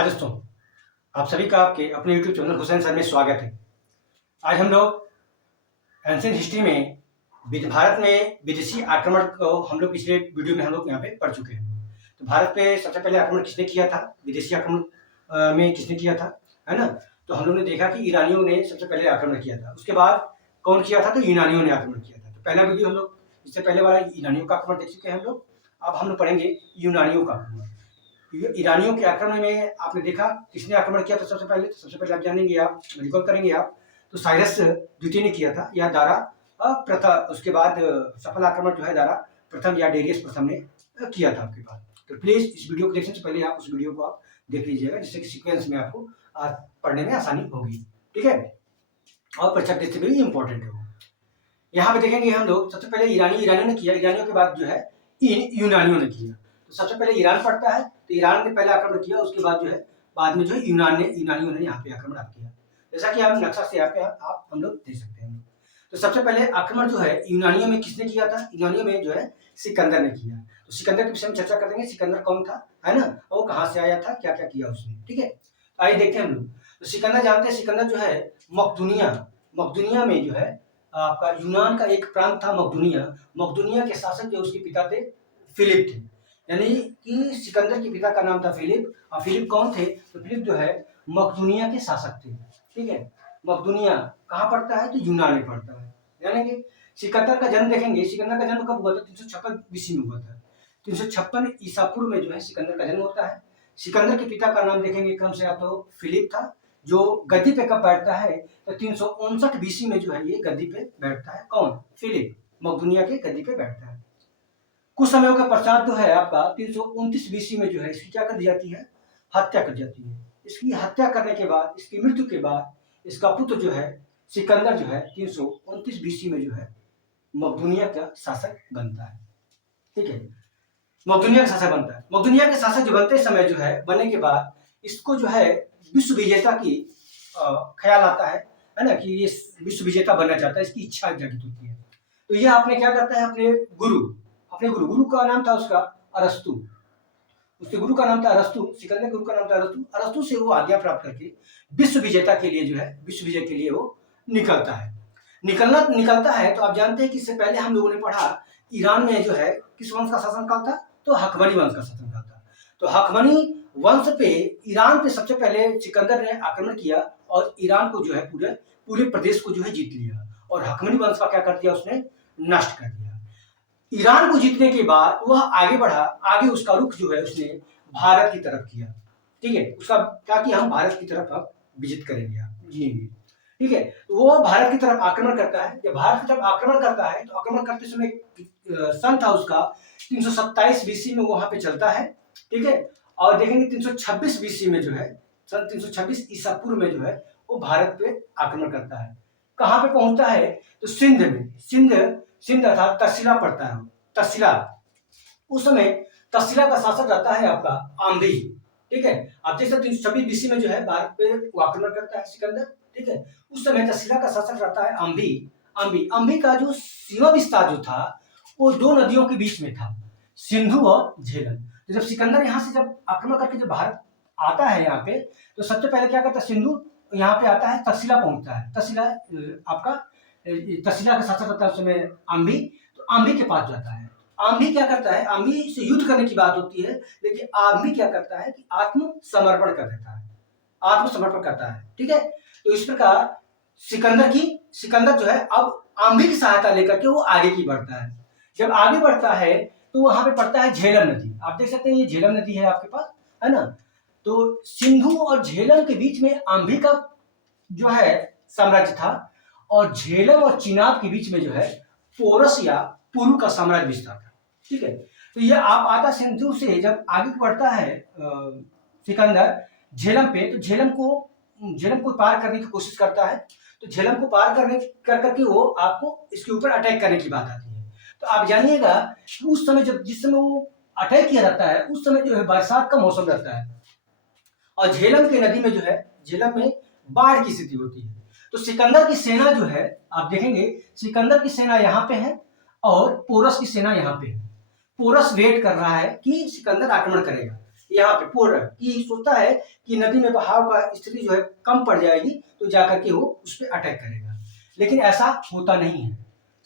हाय दोस्तों, आप सभी का आपके अपने यूट्यूब चैनल हुसैन सर में स्वागत है। आज हम लोग एंशिएंट हिस्ट्री में भारत में विदेशी आक्रमण को हम लोग पिछले वीडियो में हम लोग यहाँ पे पढ़ चुके हैं। तो भारत पे सबसे पहले आक्रमण किसने किया था, विदेशी आक्रमण में किसने किया था, है ना। तो हम लोग ने देखा कि ईरानियों ने सबसे पहले आक्रमण किया था। उसके बाद कौन किया था, तो यूनानियों ने आक्रमण किया था। तो पहला वीडियो हम लोग इससे पहले वाला ईरानियों का आक्रमण देख चुके हैं हम लोग। अब हम लोग पढ़ेंगे यूनानियों का आक्रमण। ईरानियों के आक्रमण में आपने देखा किसने आक्रमण किया था सबसे पहले। तो सबसे पहले आप जानेंगे, आप रिकॉल करेंगे आप, तो साइरस द्वितीय ने किया था, या दारा प्रथम। उसके बाद सफल आक्रमण जो है दारा प्रथम या डेरियस प्रथम ने किया था आपके पास। तो प्लीज इस वीडियो को देखने से पहले आप उस वीडियो को आप देख लीजिएगा, जिससे कि सीक्वेंस में आपको पढ़ने में आसानी होगी, ठीक है। और परीक्षा के दृष्टि से भी इम्पोर्टेंट है वो। यहाँ पे देखेंगे हम लोग सबसे पहले ईरानियों ने किया, ईरानियों के बाद जो है यूनानियों ने किया। तो सबसे पहले ईरान पड़ता है, तो ईरान ने पहले आक्रमण किया, उसके बाद जो है बाद में जो है यूनानियों ने यहाँ पे आक्रमण किया। जैसा कि आप नक्शा से यहाँ पे आप हम लोग देख सकते हैं। तो सबसे पहले आक्रमण जो है यूनानियों में किसने किया था, यूनानियों में जो है सिकंदर ने किया। तो सिकंदर के विषय में चर्चा कर देंगे, सिकंदर कौन था, है ना, वो कहाँ से आया था, क्या क्या किया उसने, ठीक है। आइए देखते हैं हम लोग। तो सिकंदर जानते हैं, सिकंदर जो है मकदूनिया में जो है आपका यूनान का एक प्रांत था मकदूनिया के शासक जो उसके पिता थे फिलिप थे। यानी कि सिकंदर के पिता का नाम था फिलिप। और फिलिप कौन थे, तो फिलिप जो है मकदूनिया के शासक थे, ठीक है। मकदूनिया कहाँ पड़ता है, तो यूनान में पड़ता है। यानी सिकंदर का जन्म देखेंगे, सिकंदर का जन्म कब हुआ था, 356 बीसी में हुआ था। 356 ईसा पूर्व में जो है सिकंदर का जन्म होता है। सिकंदर के पिता का नाम देखेंगे क्रम से, आप तो फिलिप था, जो गद्दी पे कब बैठता है, तो 359 बीसी में जो है ये गद्दी पे बैठता है। कौन, फिलिप मकदूनिया के गद्दी पे बैठता है। कुछ समय के पश्चात जो है आपका 329 बीसी में जो है इसकी क्या कर दी जाती है, हत्या कर जाती है। इसकी हत्या करने के बाद, इसकी मृत्यु के बाद इसका पुत्र जो है सिकंदर जो है 329 बीसी में जो है मकदूनिया का शासक बनता है, ठीक है। मकदूनिया का शासक बनता है। मकदूनिया के शासक जो बनते समय जो है, बनने के बाद इसको जो है विश्व विजेता की ख्याल आता है ना, कि ये विश्व विजेता बनना चाहता है, इसकी इच्छा जागृत होती है। तो ये आपने क्या करता है, अपने गुरु का नाम था उसका अरस्तु। उसके गुरु का नाम था अरस्तु, सिकंदर गुरु का नाम था अरस्तु। अरस्तु से वो आज्ञा प्राप्त करके विश्व विजेता के लिए जो है, विश्व विजय के लिए वो निकलता है। तो आप जानते हैं कि इससे पहले हम लोगों ने पढ़ा ईरान में जो है किस वंश का शासनकाल था, तो हकमनी वंश का शासनकाल था। तो हकमनी वंश पे, ईरान पे सबसे पहले सिकंदर ने आक्रमण किया और ईरान को जो है पूरे प्रदेश को जो है जीत लिया, और हकमनी वंश का क्या कर दिया, उसने नष्ट कर दिया। ईरान को जीतने के बाद वह आगे बढ़ा, आगे उसका रुख जो है उसने भारत की तरफ किया, ठीक है। उसका क्या किया, हम भारत की तरफ अब विजिट करेंगे, जिएंगे, ठीक है। तो वो भारत की तरफ आक्रमण करता है। जब भारत की तरफ आक्रमण करता है, तो आक्रमण करते समय सन था उसका 327 बीसी में वहां पे चलता है, ठीक है। और देखेंगे 326 बीसी में जो है, सन 326 ईसा पूर्व में जो है वो भारत पे आक्रमण करता है। कहां पे पहुंचता है, तो सिंध में, सिंध अर्थात तक्षशिला पड़ता है, तक्षशिला। उस समय तक्षशिला का शासक रहता है आपका आंधी, ठीक है। आप देख सकते 326 बीसी में जो है भारत पे वो आक्रमण करता है सिकंदर, ठीक है। उस समय तक्षशिला का शासक रहता है अंबी का जो सीमा विस्तार जो था वो दो नदियों के बीच में था, सिंधु और झेलम। तो जब सिकंदर यहाँ से जब आक्रमण करके जब भारत आता है यहाँ पे, तो सबसे पहले क्या करता है, सिंधु यहाँ पे आता है, तक्षशिला पहुंचता है। तक्षशिला आपका तक्षशिला का शासक रहता है उस समय आंधी, तो आंधी के पास जाता है। आंधी क्या करता है, आंधी से युद्ध करने की बात होती है, लेकिन आंधी क्या करता है कि आत्मसमर्पण कर देता है, आत्मसमर्पण करता है, ठीक है। तो इस प्रकार सिकंदर जो है अब आंधी की सहायता लेकर के वो आगे की बढ़ता है। जब आगे बढ़ता है तो वहां पे पड़ता है झेलम नदी। आप देख सकते हैं ये झेलम नदी है आपके पास, है ना। तो सिंधु और झेलम के बीच में आंधी का जो है साम्राज्य था, और झेलम और चिनाब के बीच में जो है पोरस या पुरु का साम्राज्य विस्तार था, ठीक है। तो ये आप आता सिंधु से जब आगे बढ़ता है सिकंदर झेलम पे, तो झेलम को पार करने की कोशिश करता है। तो झेलम को पार करके वो आपको इसके ऊपर अटैक करने की बात आती है। तो आप जानिएगा उस समय जिस समय वो अटैक किया जाता है, उस समय जो है बरसात का मौसम रहता है, और झेलम की नदी में जो है, झेलम में बाढ़ की स्थिति होती है। तो सिकंदर की सेना जो है, आप देखेंगे सिकंदर की सेना यहाँ पे है और पोरस की सेना यहाँ पे है। पोरस वेट कर रहा है कि सिकंदर आक्रमण करेगा, यहाँ पे पूर्ण कि सोचता है कि नदी में बहाव का स्थिति जो है कम पड़ जाएगी तो जाकर के वो उस पर अटैक करेगा, लेकिन ऐसा होता नहीं है।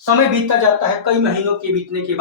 समय बीतता जाता है, कई महीनों के बीतने के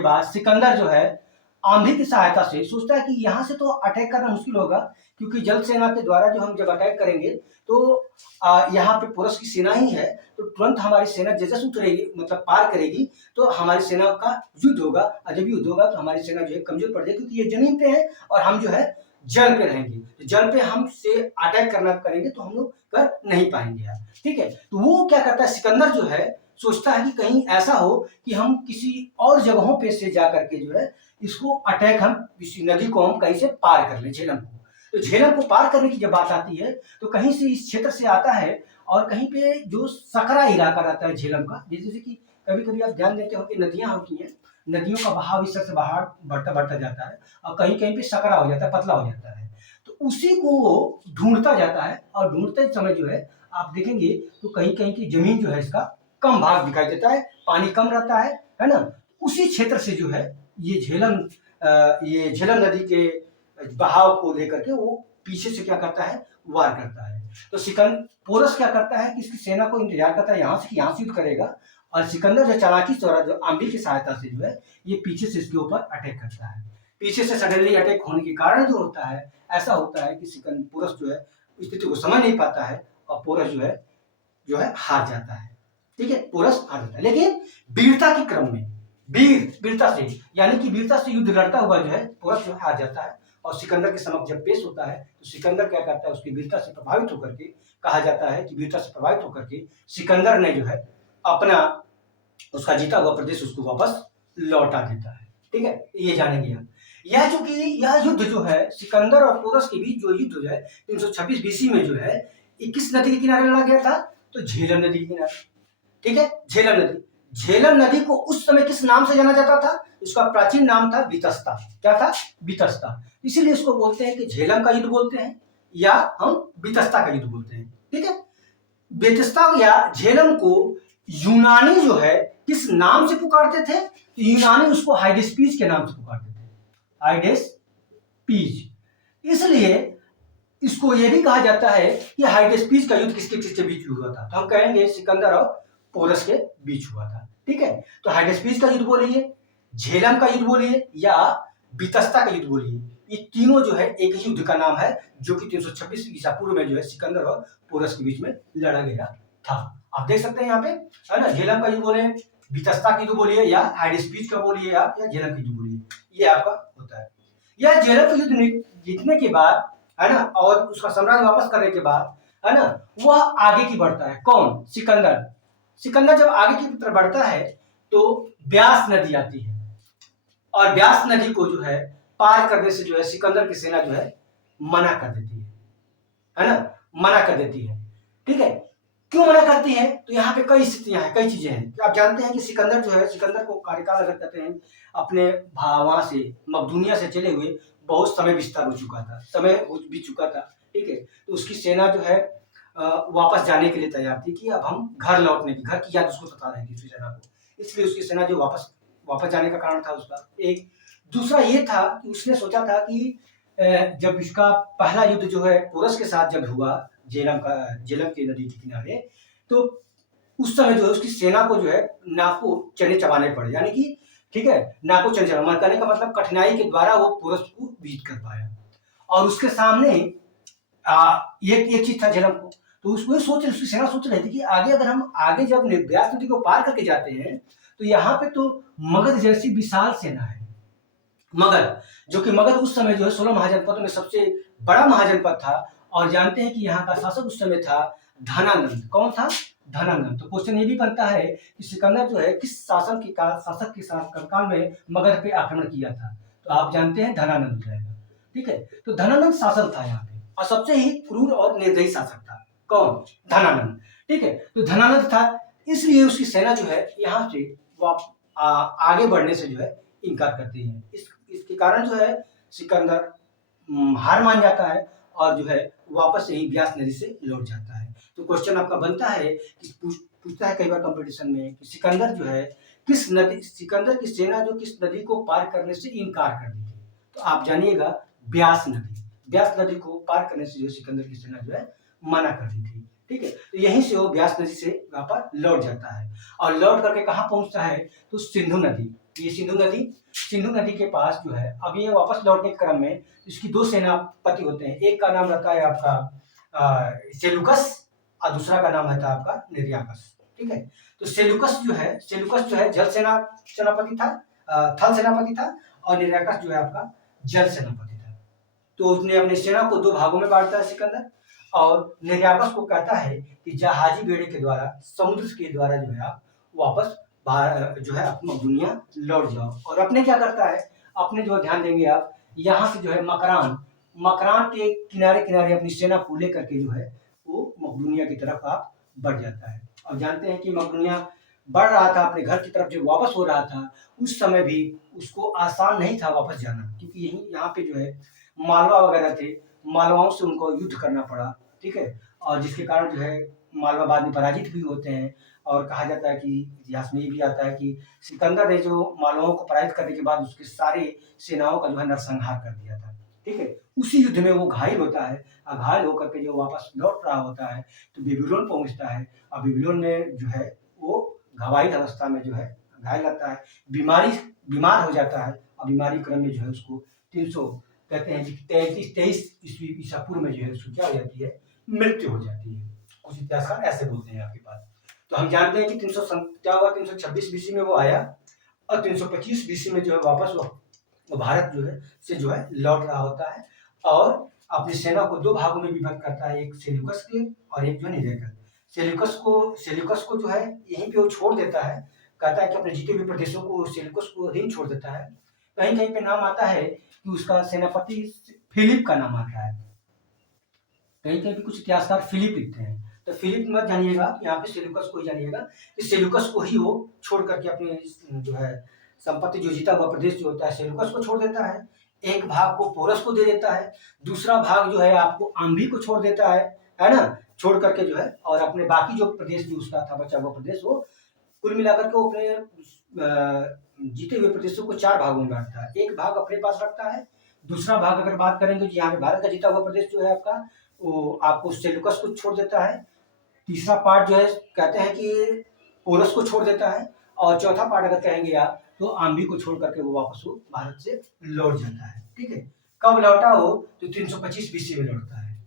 बाद सिकंदर जो है आंधी की सहायता से सोचता है कि यहाँ से तो अटैक करना मुश्किल होगा, क्योंकि जल सेना के द्वारा जो हम जब अटैक करेंगे तो यहाँ पे पोरस की सेना ही है, तो तुरंत हमारी सेना जैसे उतरेगी मतलब पार करेगी तो हमारी सेना का युद्ध होगा, और जब युद्ध होगा तो हमारी सेना जो है कमजोर पड़ जाएगी, क्योंकि ये जमीन पे है और हम जो है जल पे रहेंगे, तो जल पे हम से अटैक करना करेंगे तो हम लोग कर नहीं पाएंगे यार। ठीक है, तो वो क्या करता है, सिकंदर जो है सोचता है कि कहीं ऐसा हो कि हम किसी और जगहों पे से जा करके जो है इसको अटैक हम इसी नदी को हम कहीं से पार कर लें, झेलम को। तो झेलम को पार करने की जब बात आती है तो कहीं से इस क्षेत्र से आता है और कहीं पे जो सकरा इलाका रहता है झेलम का, जैसे कि कभी कभी आप ध्यान देते हो कि नदियां होती हैं, नदियों का बहाव इस तरह से बाहर बढ़ता बढ़ता जाता है और कहीं कहीं पे सकरा हो जाता है, पतला हो जाता है, तो उसी को वो ढूंढता जाता है और ढूंढते समय जो है आप देखेंगे तो कहीं कहीं की जमीन जो है इसका कम भाग दिखाई देता है, पानी कम रहता है ना। उसी क्षेत्र से जो है ये झेलम नदी के बहाव को लेकर के वो पीछे से क्या करता है, वार करता है। तो पोरस क्या करता है कि इसकी सेना को इंतजार करता है यहाँ से कि यहाँ से युद्ध करेगा, और सिकंदर जो चालाकी से और जो आंधी की सहायता से जो है ये पीछे से इसके ऊपर अटैक करता है। पीछे से सडनली अटैक होने के कारण जो होता है, ऐसा होता है कि पोरस जो है स्थिति को समझ नहीं पाता है और पोरस जो है हार जाता है। ठीक है, पोरस हार जाता है, लेकिन वीरता के क्रम में वीरता से यानी कि वीरता से युद्ध लड़ता हुआ जो है पोरस जो हार जाता है, और सिकंदर के समक्ष जब पेश होता है तो सिकंदर क्या करता है, उसकी वीरता से प्रभावित होकर के, कहा जाता है कि वीरता से प्रभावित होकर के सिकंदर ने जो है अपना उसका जीता हुआ प्रदेश उसको वापस लौटा देता है। ठीक है, ये जानेंगे हम। यह युद्ध जो है सिकंदर और पोरस के बीच जो युद्ध जो है 326 बीसी में जो है किस नदी के किनारे लड़ा गया था, तो झेलम नदी के किनारे। ठीक है, झेलम नदी को उस समय किस नाम से जाना जाता था, उसका प्राचीन नाम था वितस्ता। क्या था, वितस्ता। इसीलिए इसको बोलते हैं कि झेलम का युद्ध बोलते हैं या हम वितस्ता का युद्ध बोलते हैं। ठीक है, वितस्ता या झेलम को यूनानी जो है किस नाम से पुकारते थे, तो यूनानी उसको हाइडेस्पीज के नाम से पुकारते थे, हाइडेस्पीज। इसलिए इसको यह भी कहा जाता है कि हाइडेस्पीज का युद्ध किसके किसके बीच हुआ था, तो हम कहेंगे सिकंदर और पोरस के बीच हुआ था। ठीक है, तो हाइडेस्पीज का युद्ध बोलिए, झेलम का युद्ध बोलिए या वितस्ता का युद्ध बोलिए, ये तीनों जो है एक ही युद्ध का नाम है, जो कि 326 ईसा पूर्व में जो है सिकंदर और पोरस के बीच में लड़ा गया था। आप देख सकते हैं यहाँ पे, है ना, झेलम का युद्ध बोले, वितस्ता का युद्ध बोलिए या हाइडेस्पीज का बोलिए आप, या झेलम का युद्ध बोलिए, ये आपका होता है। यह झेलम का युद्ध जीतने के बाद, है ना, और उसका साम्राज्य वापस करने के बाद, है ना, वह आगे की बढ़ता है। कौन, सिकंदर जब आगे की तरफ बढ़ता है तो ब्यास नदी आती है, और ब्यास नदी को जो है पार करने से जो है सिकंदर की सेना जो है मना कर देती है ना, मना कर देती है। ठीक है, क्यों मना करती है, तो यहाँ पे कई स्थितियां हैं, कई चीजें हैं। आप जानते हैं कि सिकंदर जो है, सिकंदर को कार्यकाल अगर कहते हैं, अपने वहां से मकदूनिया से चले हुए बहुत समय विस्तार हो चुका था, समय बीत चुका था। ठीक है, तो उसकी सेना जो है वापस जाने के लिए तैयार थी कि अब हम घर लौटने की, घर की याद उसको सता रही थी उसकी सेना को, इसलिए उसकी सेना जो वापस जाने का कारण था उसका एक। दूसरा ये था कि उसने सोचा था कि जब इसका पहला युद्ध जो है पोरस के साथ जब हुआ झेलम की नदी के किनारे, तो उस समय जो है उसकी सेना को जो है नाको चने चबाने पड़े, यानी कि ठीक है, नाको चने चबाने करने का मतलब कठिनाई के द्वारा वो पोरस को बीट कर पाया। और उसके सामने एक चीज था झेलम को, तो उसकी सेना सोच रही थी कि आगे अगर हम आगे जब ब्यास नदी को पार करके जाते हैं तो यहाँ पे तो मगध जैसी विशाल सेना है। मगध, जो कि मगध उस समय जो है 16 महाजनपदों में सबसे बड़ा महाजनपद था, और जानते हैं कि यहाँ का शासक उस समय था धनानंद। कौन था, धनानंद। तो क्वेश्चन ये भी बनता है कि सिकंदर जो है किस शासक के काल में मगध पे आक्रमण किया था, तो आप जानते हैं धनानंद जाएगा। ठीक है, तो धनानंद शासक था यहाँ पे, और सबसे ही क्रूर और निर्दयी शासक था। कौन, धनानंद। ठीक है, तो धनानंद था, इसलिए उसकी सेना जो है यहाँ से आगे बढ़ने से जो है इनकार करती है। इसके कारण जो है सिकंदर हार मान जाता है और जो है वापस यही ब्यास नदी से लौट जाता है। तो क्वेश्चन आपका बनता है कि पूछता है कई बार कंपटीशन में कि सिकंदर की सेना जो किस नदी को पार करने से इनकार कर दी थी, तो आप जानिएगा ब्यास नदी, ब्यास नदी को पार करने से जो सिकंदर की सेना जो है मना कर दी थी। ठीक है, तो यहीं से वो ब्यास नदी से वहां पर लौट जाता है और लौट करके कहाँ पहुंचता है, तो सिंधु नदी, ये सिंधु नदी के पास जो है, अब ये वापस लौटने के क्रम में इसकी दो सेनापति होते हैं, एक का नाम रहता है आपका सेलुकस और दूसरा का नाम रहता है आपका निर्याकस। ठीक है, तो सेलुकस जो है जल सेनापति था, थल सेनापति था, और निर्याकस जो है आपका जल सेनापति था। तो उसने अपनी सेना को दो भागों में बांटता है सिकंदर, और निर्याकस को कहता है कि जहाजी बेड़े के द्वारा, समुद्र के द्वारा जो है आप वापस जो है अपनी दुनिया लौट जाओ। और अपने क्या करता है, अपने जो ध्यान देंगे आप, यहाँ से जो है मकरान के किनारे किनारे अपनी सेना को लेकर के जो है वो मकदूनिया की तरफ आप बढ़ जाता है। और जानते हैं कि मकदूनिया बढ़ रहा था अपने घर की तरफ, जो वापस हो रहा था, उस समय भी उसको आसान नहीं था वापस जाना, क्योंकि यहाँ पे जो है मालवा वगैरह थे, मालवाओं से उनको युद्ध करना पड़ा। ठीक है, और जिसके कारण जो है मालवा बाद में पराजित भी होते हैं। और कहा जाता है कि इतिहास में ये भी आता है कि सिकंदर ने जो मालवाओं को पराजित करने के बाद उसके सारे सेनाओं का जो है नरसंहार कर दिया था। ठीक है, उसी युद्ध में वो घायल होता है, और घायल होकर के जो वापस लौट रहा होता है तो बेबीलोन पहुंचता है, और बेबीलोन में जो है वो घायल अवस्था में जो है घायल रहता है, बीमार हो जाता है, और बीमारी क्रम में जो है उसको 300 कहते हैं कि 23 ईस्वी ईसा पूर्व में जो है उसको क्या हो जाती है, मृत्यु हो जाती है। कुछ इतिहासकार ऐसे बोलते हैं आपके पास। तो हम जानते हैं कि 326 बीसी में वो आया, और 325 बीसी में जो है वापस वो भारत जो है से जो है लौट रहा होता है, और अपनी सेना को दो भागों में विभक्त करता है, एक सेल्यूकस के और एक जो निर्याकस। सेल्यूकस को जो है यहीं पे वो छोड़ देता है, कहता है कि अपने जीते हुए प्रदेशों को सेल्यूकस को अधीन छोड़ देता है। कहीं कहीं पे नाम आता है कि उसका सेनापति फिलिप का नाम आता है, कहीं कहीं पे कुछ इतिहासकार फिलिप लिखते हैं, तो फिलिप मत जानिएगा, यहाँ पे सेल्यूकस को ही जानिएगा कि सेल्यूकस को ही वो छोड़ करके अपने जो है संपत्ति, जो जीता हुआ प्रदेश जो होता है, सेल्यूकस को छोड़ देता है, एक भाग को पोरस को दे देता है, दूसरा भाग जो है आपको आम्भी को छोड़ देता है ना, छोड़ करके जो है, और अपने बाकी जो प्रदेश जो उसका था बचा हुआ प्रदेश, वो कुल मिलाकर के अपने जीते हुए प्रदेशों को 4 भागों में बांटता है, एक भाग अपने पास रखता है, दूसरा भाग अगर बात करेंगे तो यहाँ पे भारत का जीता हुआ प्रदेश जो है आपका, वो आपको सेल्यूकस को छोड़ देता है, तीसरा पार्ट जो है कहते हैं कि पोरस को छोड़ देता है, और चौथा पार्ट अगर कहेंगे आप तो आम्बी को छोड़ करके वो वापस वो भारत से लौट जाता है। ठीक है, कब लौटा हो, तो 325 बीसी में लौटता है।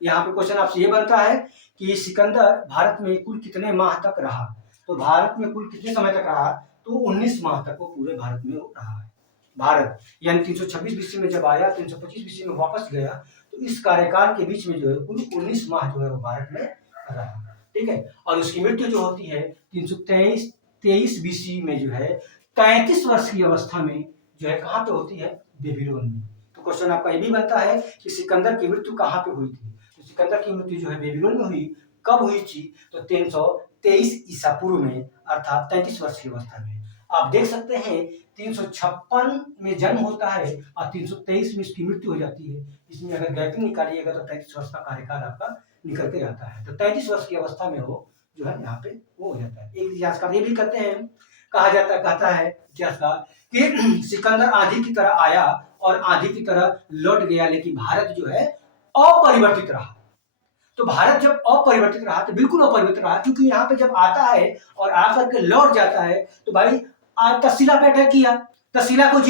यहाँ पे क्वेश्चन आपसे ये बनता है कि सिकंदर भारत में कुल कितने माह तक रहा, तो भारत में कुल कितने समय तक रहा, तो 19 माह तक वो पूरे भारत में वो रहा है। भारत यानी 326 बीसी में जब आया, 325 बीसी में वापस गया, तो इस कार्यकाल के बीच में जो है कुल 19 माह जो है वो भारत में रहा। ठीक है, और उसकी मृत्यु जो होती है 323 बीसी में जो है 33 वर्ष की अवस्था में जो है कहाँ पे होती है, बेबीलोन में। तो क्वेश्चन आपका ये भी बनता है कि सिकंदर की मृत्यु कहाँ पे हुई थी, तो सिकंदर की मृत्यु जो है बेबीलोन में हुई। कब हुई थी, तो 323 ईसा पूर्व में, अर्थात 33 वर्ष की अवस्था में। आप देख सकते हैं 356 में जन्म होता है और 323 में इसकी मृत्यु हो जाती है। इसमें अगर गैपिंग निकालिएगा तो 33 वर्ष का कार्यकाल आपका निकल के आता है। तो 33 वर्ष की अवस्था में वो जो है यहाँ पे वो हो जाता है। एक इतिहासकार ये भी कहते हैं, कहता है इतिहासकार कि सिकंदर आंधी की तरह आया और आंधी की तरह लौट गया, लेकिन भारत जो है अपरिवर्तित रहा। तो भारत जब अपरिवर्तित रहा तो बिल्कुल अपरिवर्तित रहा, क्योंकि यहाँ पे जब आता है और आकर के लौट जाता है, तो भाई तसीला पे अटैक किया, तसीला को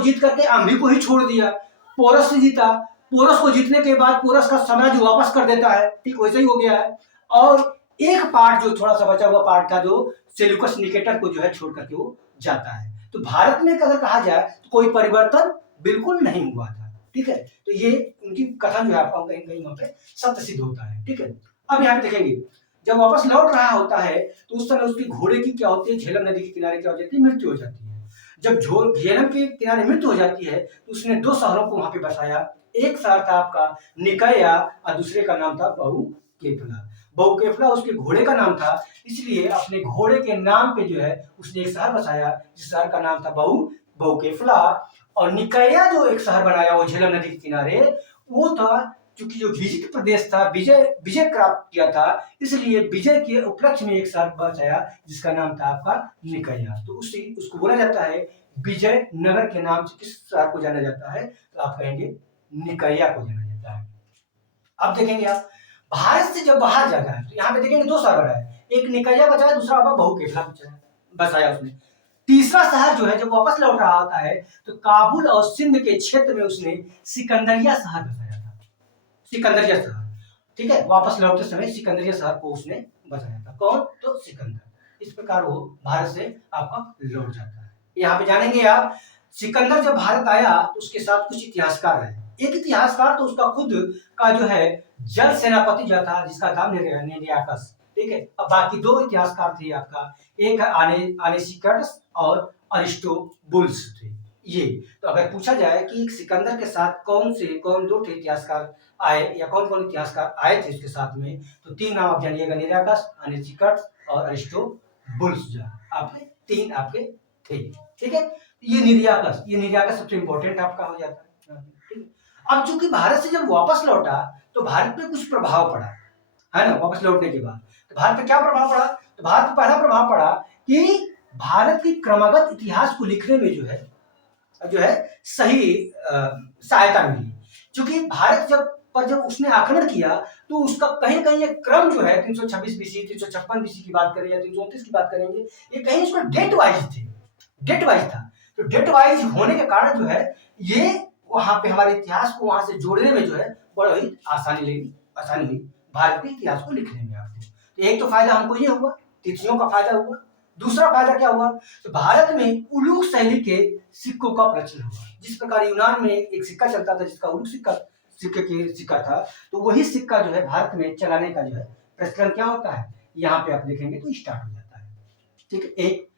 जीत करके आम्भी को ही छोड़ दिया, पोरस से जीता, पोरस को जीतने के बाद पोरस का साम्राज्य वापस कर देता है। ठीक वैसे ही हो गया है। और एक पार्ट जो थोड़ा सा बचा हुआ पार्ट था, जो सेल्यूकस निकेटर को जो है छोड़ करके वो जाता है। तो भारत में अगर कहा जाए तो कोई परिवर्तन बिल्कुल नहीं हुआ था। ठीक है, तो ये उनकी कथन जो है आपको कहीं कहीं वहां पे सत्य सिद्ध होता है। ठीक है, अब यहाँ पे देखेंगे जब वापस लौट रहा होता है तो उस समय उसके घोड़े की क्या होती है, झेलम नदी के किनारे क्या हो जाती है, मृत्यु हो जाती है। जब झेलम के किनारे मृत्यु हो जाती है तो उसने 2 शहरों को वहां पे बसाया। एक शहर था आपका निकाया और दूसरे का नाम था बहुकेफला उसके घोड़े का नाम था, इसलिए अपने घोड़े के नाम पे जो है उसने एक शहर बसाया, जिस शहर का नाम था बहुकेफला। और निकाया जो एक शहर बनाया वो झेलम नदी के किनारे, वो था चूंकि जो विजित प्रदेश था, विजय प्राप्त किया था, इसलिए विजय के उपलक्ष्य में एक शहर बसाया जिसका नाम था आपका निकाया। तो उसको बोला जाता है विजयनगर के नाम से किस शहर को जाना जाता है? तो आप कहेंगे निकैया को जाना जाता है। अब देखेंगे आप, भारत से जब बाहर जाना है तो यहाँ पे देखेंगे दो शहर है, एक निकैया बचा है, दूसरा आपका बहुकेफला बसाया उसने। तीसरा शहर जो है जब वापस लौट रहा होता है तो काबुल और सिंध के क्षेत्र में उसने सिकंदरिया शहर बसाया था, सिकंदरिया शहर। ठीक है, वापस लौटते समय सिकंदरिया शहर को उसने बसाया था। कौन? तो सिकंदर। इस प्रकार वो भारत से आपका लौट जाता है। यहाँ पे जानेंगे आप, सिकंदर जब भारत आया तो उसके साथ कुछ इतिहासकार रहे। एक इतिहासकार तो उसका खुद का जो है जल सेनापति जो था, जिसका नाम निरियाकस। ठीक है, अब बाकी दो इतिहासकार थे आपका, एक आनेसिकटस और अरिस्टोबुल्स थे ये। तो अगर पूछा जाए कि सिकंदर के साथ कौन दो इतिहासकार आए या कौन कौन इतिहासकार आए थे उसके साथ में, तो तीन नाम आप जानिएगा, निरियाकस, अनेसिकटस और अरिस्टोबुल्स। जो आपके तीन आपके थे। ठीक है, ये निरियाकस सबसे इंपॉर्टेंट आपका हो जाता है। ठीक है, अब चूंकि भारत से जब वापस लौटा तो भारत पे कुछ प्रभाव पड़ा है ना। वापस लौटने के बाद तो भारत पे क्या प्रभाव पड़ा? तो भारत पे पहला प्रभाव पड़ा कि भारत की क्रमागत इतिहास को लिखने में जो है सही सहायता मिली। क्योंकि भारत जब उसने आक्रमण किया तो उसका कहीं कहीं एक क्रम जो है 326 बीसी, 356 बीसी की बात करें या 329 की बात करेंगे, ये कहीं उसका डेट वाइज था। तो डेट वाइज होने के कारण जो है ये वहां पे हमारे इतिहास को वहां से जोड़ने में जो है बड़ा ही आसानी हुई भारत के इतिहास को लिखने में आपको। तो एक तो फायदा हमको ये हुआ, तिथियों का फायदा हुआ। दूसरा फायदा क्या हुआ? तो भारत में उलूक शैली के सिक्कों का प्रचलन हुआ। जिस प्रकार यूनान में एक सिक्का चलता था जिसका उलूक सिक्का था, तो वही सिक्का जो है भारत में चलाने का जो है प्रचलन क्या होता है, यहाँ पे आप देखेंगे तो स्टार्ट हो जाता है। ठीक है, एक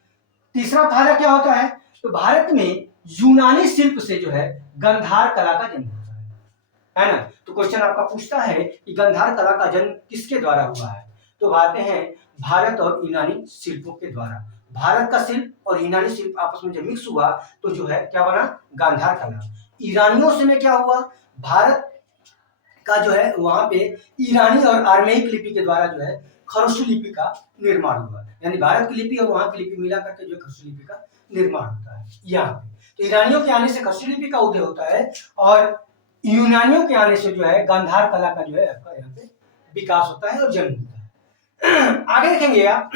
तीसरा फायदा क्या होता है? तो भारत में यूनानी शिल्प से जो है गंधार कला का जन्म होता है ना। तो क्वेश्चन आपका पूछता है कि गंधार कला का जन्म किसके द्वारा हुआ है? तो आते हैं भारत और यूनानी शिल्पों के द्वारा। भारत का शिल्प और यूनानी शिल्प आपस में जब मिक्स हुआ तो जो है क्या बना? गांधार कला। ईरानियों से में क्या हुआ? भारत का जो है वहां पे ईरानी और आर्मेनिक लिपि के द्वारा जो है खरोष्ठी लिपि का निर्माण हुआ। यानी भारत की लिपि और वहां की लिपि मिला करके जो खरोष्ठी लिपि का निर्माण होता है यहाँ पे। तो ईरानियों के आने से खरोष्ठी लिपि का उदय होता है और यूनानियों के आने से जो है गांधार कला का जो है आपका यहाँ पे विकास होता है और जन्म होता है। आगे देखेंगे आप,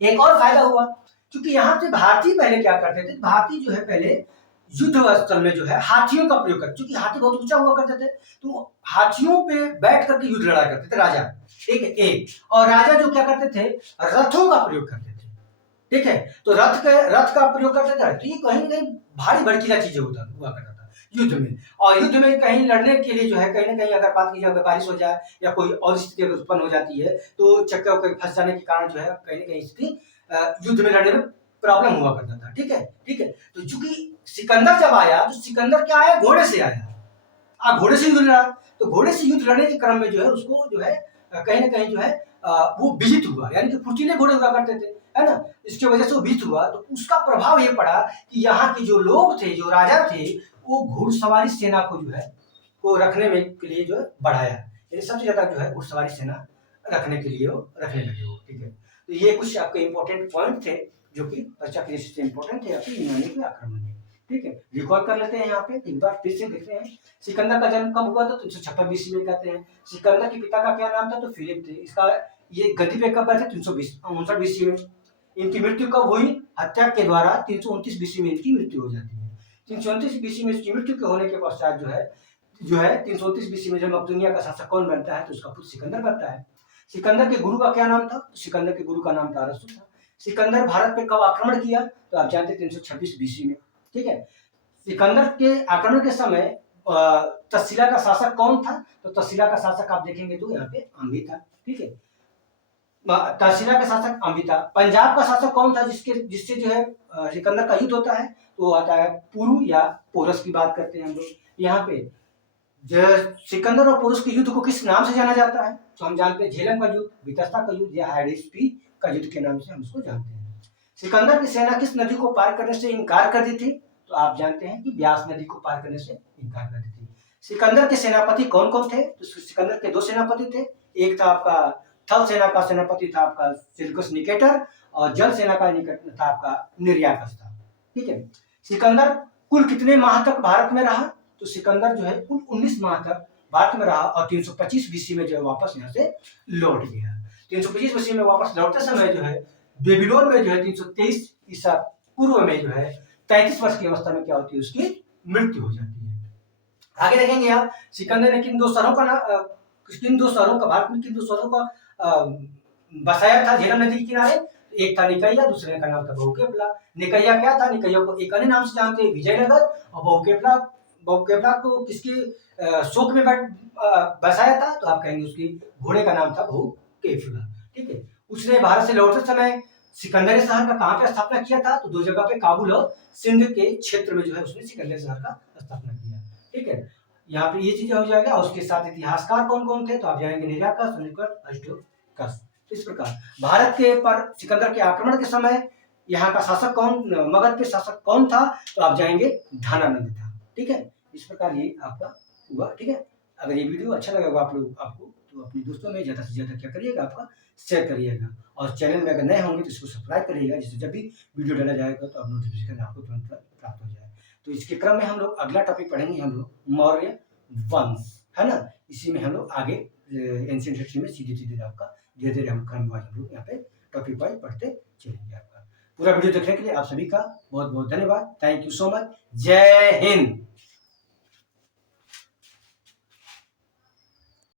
एक और फायदा हुआ, क्योंकि यहाँ पे भारतीय पहले क्या करते थे? भारतीय जो है पहले युद्ध स्थल में जो है हाथियों का प्रयोग करते, क्योंकि हाथी बहुत ऊंचा हुआ करते थे, तो हाथियों पे बैठ करके युद्ध लड़ा करते थे राजा। ठीक है, एक और राजा जो क्या करते थे? रथों का प्रयोग करते थे। ठीक है, तो रथ का प्रयोग करते थे। तो ये कहीं ना कहीं भारी भड़कीला चीजें हुआ करता था युद्ध में। और युद्ध में कहीं लड़ने के लिए जो है कहीं ना कहीं अगर बात की जाए, बारिश हो जाए या कोई और स्थिति अगर उत्पन्न हो जाती है तो चक्के वक्के फंस जाने के कारण जो है कहीं ना कहीं स्थिति युद्ध में लड़ने में प्रॉब्लम हुआ करता था। ठीक है, तो चूंकि सिकंदर जब आया तो सिकंदर क्या आया? घोड़े से आया। घोड़े से युद्ध लड़ा, तो घोड़े से युद्ध लड़ने के क्रम में जो है उसको जो है कहीं ना कहीं जो है वो विजित हुआ, यानी कि फुर्तीले घोड़े हुआ करते थे, है ना। इसकी वजह से वो विजित हुआ, तो उसका प्रभाव ये पड़ा कि यहाँ के जो लोग थे, जो राजा थे, वो घुड़सवारी सेना को जो है को रखने में के लिए जो है बढ़ाया। यानी सबसे ज्यादा जो है घुड़सवारी सेना रखने के लिए वो रखने लगे वो। ठीक है, तो ये कुछ आपके इंपॉर्टेंट पॉइंट थे जो कि परीक्षा के लिए इंपॉर्टेंट थे आपके यूनानी के आक्रमण में। ठीक है, रिकॉल कर लेते हैं यहाँ पे एक बार फिर से देखते हैं। सिकंदर का जन्म कब हुआ था? 356 बीसी में कहते हैं। सिकंदर के पिता का क्या नाम था? तो फिलिप थे। इसका ये गद्दी पे कब बैठे? 359 बीसी में। इनकी मृत्यु कब हुई? हत्या के द्वारा 329 बीसी में इनकी मृत्यु हो जाती है। 329 बीसी में इसकी मृत्यु के होने के पश्चात जो है 329 बीसी में जब मकदूनिया का शासक कौन बनता है? तो उसका पुत्र सिकंदर बनता है। सिकंदर के गुरु का क्या नाम था? सिकंदर के गुरु का नाम था अरस्तु था। सिकंदर भारत पे कब आक्रमण किया? तो आप जानते हैं 326 बीसी में। ठीक है, सिकंदर के आक्रमण के समय तक्षशिला का शासक कौन था? तो तक्षशिला का शासक आप देखेंगे तो यहाँ पे अम्बी था। ठीक है, तक्षशिला का शासक अम्बी था। पंजाब का शासक कौन था जिससे जो है सिकंदर का युद्ध होता है? तो वो आता है पुरु या पोरस की बात करते हैं हम लोग। यहाँ पे सिकंदर और पोरस के युद्ध को किस नाम से जाना जाता है? तो हम जानते हैं झेलम का युद्ध, वितस्ता का युद्ध या हाइडेस्पी का युद्ध के नाम से हम इसको जानते हैं। सिकंदर की सेना किस नदी को पार करने से इनकार कर दी थी? तो आप जानते हैं कि ब्यास नदी को पार करने से इनकार कर दी थी। सिकंदर के सेनापति कौन कौन थे? तो सिकंदर के दो सेनापति थे। एक था आपका थल सेना का सेनापति था आपका सिल्कस निकेटर, और जल सेना का था आपका निर्याकस था। ठीक है। सिकंदर कुल कितने माह तक भारत में रहा? तो सिकंदर जो है कुल 19 माह तक भारत में रहा और 325 बीसी में जो है वापस यहाँ से लौट गया। 325 बीसी में वापस लौटते समय जो है बेबीलोन में जो है 323 ईसा पूर्व में जो है 33 वर्ष की अवस्था में क्या होती है, उसकी मृत्यु हो जाती है। आगे देखेंगे आप, सिकंदर ने किन दो शहरों का भारत में किन दो शहरों का बसाया था झेलम नदी के किनारे? एक था निकैया, दूसरे का नाम था बहुकेपला। निकैया क्या था? निकैया को एक अन्य नाम से जानते हैं विजयनगर, और बहुकेपला को किसके शोक में बसाया था? तो आप कहेंगे उसकी घोड़े का नाम था बहुकेपला। ठीक है। उसने भारत से लौटते समय सिकंदर शहर का कहाँ पे स्थापना किया था? तो दो जगह पे, काबुल और सिंध के क्षेत्र में जो है उसने सिकंदर शहर का स्थापना किया। ठीक है। यहाँ पे ये चीजें हो जाएगा। और उसके साथ इतिहासकार कौन कौन थे? तो आप जाएंगे निराकस, अनिकट, अष्टोकस। इस प्रकार भारत के पर सिकंदर के आक्रमण के समय यहाँ का शासक कौन, मगध के शासक कौन था? तो आप जाएंगे धनानंद था। ठीक है। इस प्रकार ये आपका हुआ। ठीक है। अगर ये वीडियो अच्छा लगा आपको तो अपने दोस्तों में ज्यादा से ज्यादा क्या करिएगा, आपका शेयर करिएगा। और चैनल में अगर नए होंगे तो इसको सब्सक्राइब करिएगा, जिससे जब भी वीडियो डाला जाएगा तो आप नोटिफिकेशन आपको तुरंत प्राप्त हो जाए। तो इसके क्रम में हम लोग अगला टॉपिक पढ़ेंगे, हम लोग मौर्य वंश, है ना। इसी में हम लोग आगे एंशिएंट हिस्ट्री में सीधे सीधे आपका धीरे धीरे हम क्रम वाइज हम लोग यहाँ पे टॉपिक वाइज पढ़ते चलेंगे। आपका पूरा वीडियो देखने के लिए आप सभी का बहुत बहुत धन्यवाद। Thank you so much. जय हिंद।